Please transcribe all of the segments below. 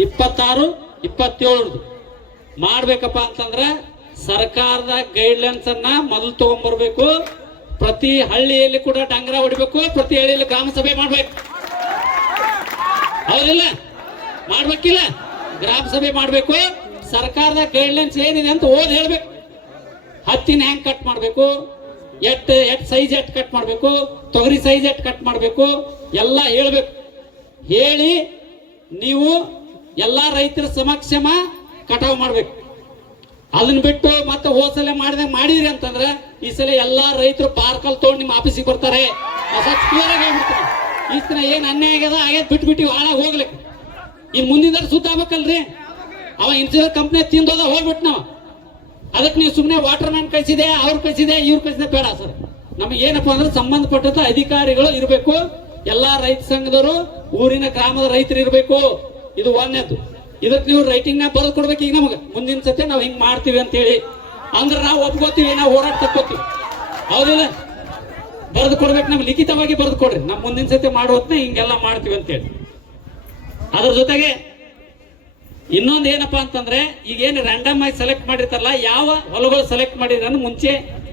26, 27 ಮಾಡ್ಬೇಕಪ್ಪ ಅಂತಂದ್ರೆ ಸರ್ಕಾರದ ಗೈಡ್ಲೈನ್ಸ್ ಅನ್ನ ಮೊದಲು ತಗೊಂಡ್ಬರ್ಬೇಕು. ಪ್ರತಿ ಹಳ್ಳಿಯಲ್ಲಿ ಕೂಡ ಡಂಗರ ಹೊಡಿಬೇಕು, ಪ್ರತಿ ಹಳ್ಳಿಯಲ್ಲಿ ಗ್ರಾಮ ಸಭೆ ಮಾಡ್ಬೇಕು. ಹೌದಿಲ್ಲ? ಮಾಡ್ಬೇಕಿಲ್ಲ? ಗ್ರಾಮ ಸಭೆ ಮಾಡ್ಬೇಕು. ಸರ್ಕಾರದ ಗೈಡ್ಲೈನ್ಸ್ ಏನಿದೆ ಅಂತ ಓದಿ ಹೇಳ್ಬೇಕು. ಹತ್ತಿನ ಹೆಂಗ್ ಕಟ್ ಮಾಡ್ಬೇಕು, ಎಟ್ ಸೈಜ್ ಎಟ್ ಕಟ್ ಮಾಡ್ಬೇಕು, ತೊಗರಿ ಸೈಜ್ ಎಟ್ ಕಟ್ ಮಾಡ್ಬೇಕು, ಎಲ್ಲ ಹೇಳ್ಬೇಕು. ಹೇಳಿ ನೀವು ಎಲ್ಲಾ ರೈತರ ಸಮಕ್ಷಮ ಕಟಾವು ಮಾಡ್ಬೇಕು. ಅದನ್ನ ಬಿಟ್ಟು ಮತ್ತೆ ಹೋದ್ಸಲ ಮಾಡಿದ್ರಿ ಅಂತಂದ್ರೆ ಈ ಸಲ ಎಲ್ಲಾ ರೈತರು ಪಾರ್ಕಲ್ ತಗೊಂಡು ನಿಮ್ಮ ಆಫೀಸಿಗೆ ಬರ್ತಾರೆ. ಹೇಳ್ಬಿಡ್ತಾರೆ, ಈ ಸಲ ಏನ್ ಅನ್ಯಾಯ ಆಗ್ಯದ ಆಗ್ಯದ ಬಿಟ್ಬಿಟ್ಟು ಹಾಳಾಗಿ ಹೋಗ್ಲಿಕ್ಕೆ. ಇನ್ ಮುಂದಿನ ಸುತ್ತ ಆಗ್ಬೇಕಲ್ರಿ. ಅವ ಇನ್ಸೂರೆನ್ಸ್ ಕಂಪ್ನಿ ತಿಂದೋದ ಹೋಗ್ಬಿಟ್ಟು ನಾವು ಅದಕ್ಕೆ ನೀವು ಸುಮ್ಮನೆ ವಾಟರ್ ಮ್ಯಾನ್ ಕಳಿಸಿದೆ, ಅವ್ರು ಕಳಿಸಿದೆ, ಇವ್ರು ಕಳಿಸಿದೆ ಬೇಡ ಸರ್. ನಮಗೆ ಏನಪ್ಪಾ ಅಂದ್ರೆ ಸಂಬಂಧಪಟ್ಟಂತ ಅಧಿಕಾರಿಗಳು ಇರಬೇಕು. ಎಲ್ಲಾ ರೈತ ಸಂಘದವರು ಊರಿನ ಗ್ರಾಮದ ರೈತರು ಇರಬೇಕು. ಇದು ಒಂದೇದು. ಇದಕ್ಕೆ ನೀವು ರೈಟಿಂಗ್ ನಾಗ ಬರೆದು ಕೊಡ್ಬೇಕು. ಈಗ ನಮಗೆ ಮುಂದಿನ ಸತಿ ನಾವು ಹಿಂಗ್ ಮಾಡ್ತೀವಿ ಅಂತ ಹೇಳಿ ಅಂದ್ರೆ ನಾವು ಒಪ್ಕೋತೀವಿ, ನಾವು ಹೋರಾಟ ತಕ್ಕೋತೀವಿ. ಹೌದಿಲ್ಲ? ಬರೆದು ಕೊಡ್ಬೇಕು. ನಮ್ಗೆ ಲಿಖಿತವಾಗಿ ಬರೆದು ಕೊಡ್ರಿ, ನಾವು ಮುಂದಿನ ಸತಿ ಮಾಡೋದ್ನ ಹಿಂಗೆಲ್ಲ ಮಾಡ್ತೀವಿ ಅಂತೇಳಿ. ಅದ್ರ ಜೊತೆಗೆ ಇನ್ನೊಂದು ಏನಪ್ಪಾ ಅಂತಂದ್ರೆ ಈಗ ಏನು ರ್ಯಾಂಡಮ್ ಆಗಿ ಸೆಲೆಕ್ಟ್ ಮಾಡಿರ್ತಾರಲ್ಲ, ಯಾವ ಹೊಲಗಳು ಸೆಲೆಕ್ಟ್ ಮಾಡಿದ್ರೆ ಮುಂಚೆ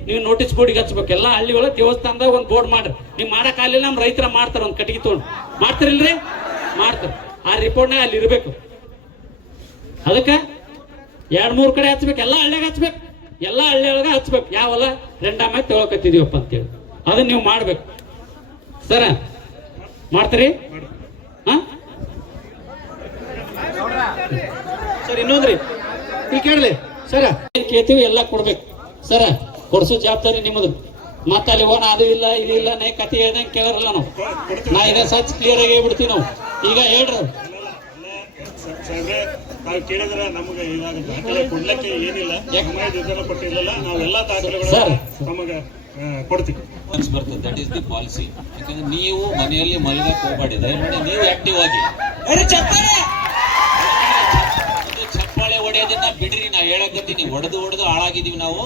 ನೀವು ನೋಟಿಸ್ ಬೋರ್ಡಿಗೆ ಹಚ್ಬೇಕು. ಎಲ್ಲ ಹಳ್ಳಿಗಳ ದೇವಸ್ಥಾನದಾಗ ಒಂದು ಬೋರ್ಡ್ ಮಾಡ್ರಿ. ನೀವು ಮಾಡಕ್ ಆಗಲಿಲ್ಲ, ನಮ್ಮ ರೈತರ ಮಾಡ್ತಾರ, ಒಂದು ಕಟ್ಟಿಗೆ ತಗೊಂಡು ಮಾಡ್ತಾರಿಲ್ರಿ, ಮಾಡ್ತಾರ. ಆ ರಿಪೋರ್ಟ್ನಾಗ ಅಲ್ಲಿ ಇರ್ಬೇಕು. ಅದಕ್ಕೆ 2-3 ಕಡೆ ಹಚ್ಬೇಕು. ಎಲ್ಲ ಹಳ್ಳಿಯಾಗ ಹಚ್ಬೇಕು, ಎಲ್ಲ ಹಳ್ಳಿಯೊಳಗ ಹಚ್ಬೇಕು. ಯಾವಲ್ಲ ರ್ಯಾಂಡಮ್ ಆಗಿ ತಗೊಳಕತ್ತಿದೀವಪ್ಪ ಅಂತೇಳಿ ಅದನ್ನ ನೀವು ಮಾಡ್ಬೇಕು. ಸರ ಮಾಡ್ತೀರಿ? ಸರ್ ಇನ್ನೊಂದ್ರಿ ಇಲ್ಲಿ ಕೇಳಲಿ ಸರ, ಕೇಳ್ತೀವಿ ಎಲ್ಲ ಕೊಡ್ಬೇಕು ಸರ. ಕೊಡ್ಸೋ ಜವಾಬ್ದಾರಿ ನಿಮ್ಮದು. ಮತ್ತೆ ಅಲ್ಲಿ ಓನ ಅದು ಇಲ್ಲ ಇದು ಇಲ್ಲ ನೇ ಕತೆ ಹೇಳ್ದಂಗೆ ಕೇಳರಲ್ಲ ನಾವು. ನಾ ಇದೇ ಸಚ್ ಕ್ಲಿಯರ್ ಆಗಿ ಹೇಳ್ಬಿಡ್ತೀವಿ ನಾವು. ಈಗ ಹೇಳ್ರಿ ನಾವು ಕೇಳಿದ್ರೆ ನಮಗೆ ದಾಖಲೆ ಕೊಡ್ಲಿಕ್ಕೆ ಏನಿಲ್ಲ, ಕೊಟ್ಟಿರಲಿಲ್ಲ. ನಾವೆಲ್ಲ ದಾಖಲೆಗಳು ನಮಗೆ ಕೊಡ್ತೀವಿ. ಬರ್ತದೆ. That is the policy. ಯಾಕಂದ್ರೆ ನೀವು ಮನೆಯಲ್ಲಿ ಮಲಗಕ್ಕೆ ಹೋಗಬೇಡಿ, ದಯಮಾಡಿ ನೀವು ಆಕ್ಟಿವ್ ಆಗಿ ಚಪ್ಪಾಳೆ ಹೊಡೆಯೋದನ್ನ ಬಿಡ್ರಿ. ನಾ ಹೇಳಕತ್ತೀನಿ, ಹೊಡೆದು ಹಾಳಾಗಿದೀವಿ ನಾವು.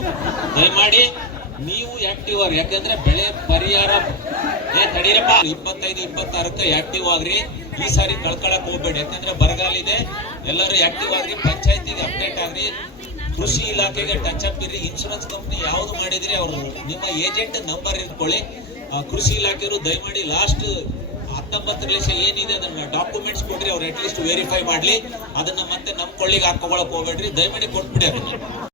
ದಯಮಾಡಿ ನೀವು ಆಕ್ಟಿವ್ ಆಗಿ. ಯಾಕಂದ್ರೆ ಬೆಳೆ ಪರಿಹಾರ ತಡೀರಪ್ಪ. 25-26ಕ್ಕೆ ಆಕ್ಟಿವ್ ಆಗ್ರಿ. ಈ ಸಾರಿ ಕಳ್ಕೊಳಕ್ ಹೋಗ್ಬೇಡಿ. ಯಾಕಂದ್ರೆ ಬರಗಾಲ ಇದೆ. ಎಲ್ಲರೂ ಆಕ್ಟಿವ್ ಆಗ್ರಿ. ಪಂಚಾಯತಿಗೆ ಅಪ್ಡೇಟ್ ಆಗ್ರಿ. ಕೃಷಿ ಇಲಾಖೆಗೆ ಟಚ್ ಅಪ್ ಇರ್ರಿ. ಇನ್ಶೂರೆನ್ಸ್ ಕಂಪ್ನಿ ಯಾವ್ದು ಮಾಡಿದ್ರಿ ಅವರು ನಿಮ್ಮ ಏಜೆಂಟ್ ನಂಬರ್ ಇಟ್ಕೊಳ್ಳಿ. ಕೃಷಿ ಇಲಾಖೆಯವರು ದಯಮಾಡಿ ಲಾಸ್ಟ್ 19 ಏನಿದೆ ಅದನ್ನ ಡಾಕ್ಯುಮೆಂಟ್ಸ್ ಕೊಡ್ರಿ. ಅವ್ರು ಅಟ್ಲೀಸ್ಟ್ ವೆರಿಫೈ ಮಾಡ್ಲಿ. ಅದನ್ನ ಮತ್ತೆ ನಮ್ಮ ಕೊಳ್ಳಿಗೆ ಹಾಕೊಳಕ್ ಹೋಗ್ಬೇಡ್ರಿ. ದಯಮಾಡಿ ಕೊಟ್ಬಿಡಿ ಅದನ್ನ.